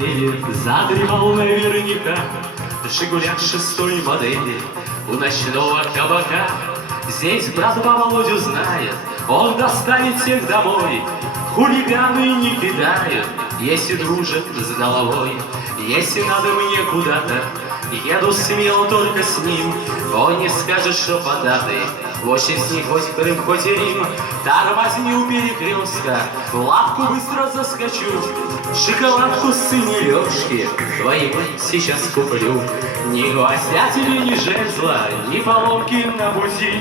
Или задремал наверняка «Жигуляк» шестой модели у ночного кабака. Здесь брат по Володю знает, он достанет всех домой. Хулиганы не кидают, если дружат с головой. Если надо мне куда-то, еду смело только с ним. Он не скажет, что податый, очень с них хоть Крым, хоть и Рим. Тормозни у перекрестка, в лавку быстро заскочу. Шоколадку сыне Лёшки твоему сейчас куплю. Ни гвоздятели, ни жезла, ни поломки на пути.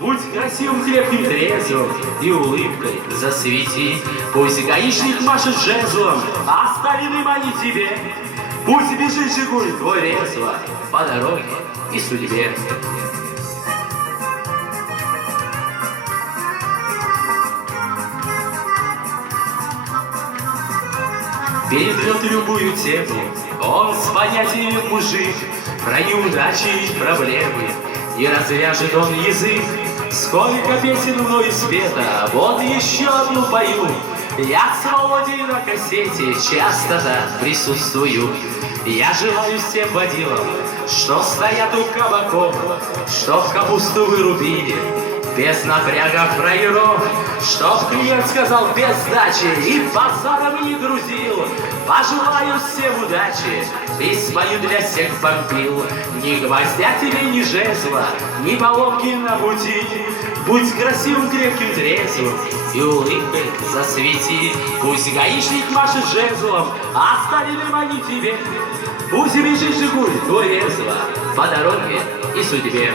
Будь красивым, крепким, трезвым и улыбкой засвети. Пусть гаишник машет жезлом, а старинным они тебе. Пусть бежит Жигуль твой резво по дороге и судьбе. Перетрет любую тему, он с понятием мужик, про неудачи и проблемы, и развяжет он язык. Сколько песен мной спета, вот еще одну пою. Я с Володей на кассете часто присутствую. Я желаю всем водилам, что стоят у кабаков, чтоб капусту вырубили без напряга фраеров, чтоб клиент сказал без сдачи и базаром не грузил. Пожелаю всем удачи и спою для всех помпил. Ни гвоздятели, ни жезла, ни поломки на пути. Будь красивым, крепким, трезвым и улыбкой засвети. Пусть гаишник машет жезлом, а старинным они тебе. Пусть бежит Жигуль твой резво по дороге и судьбе.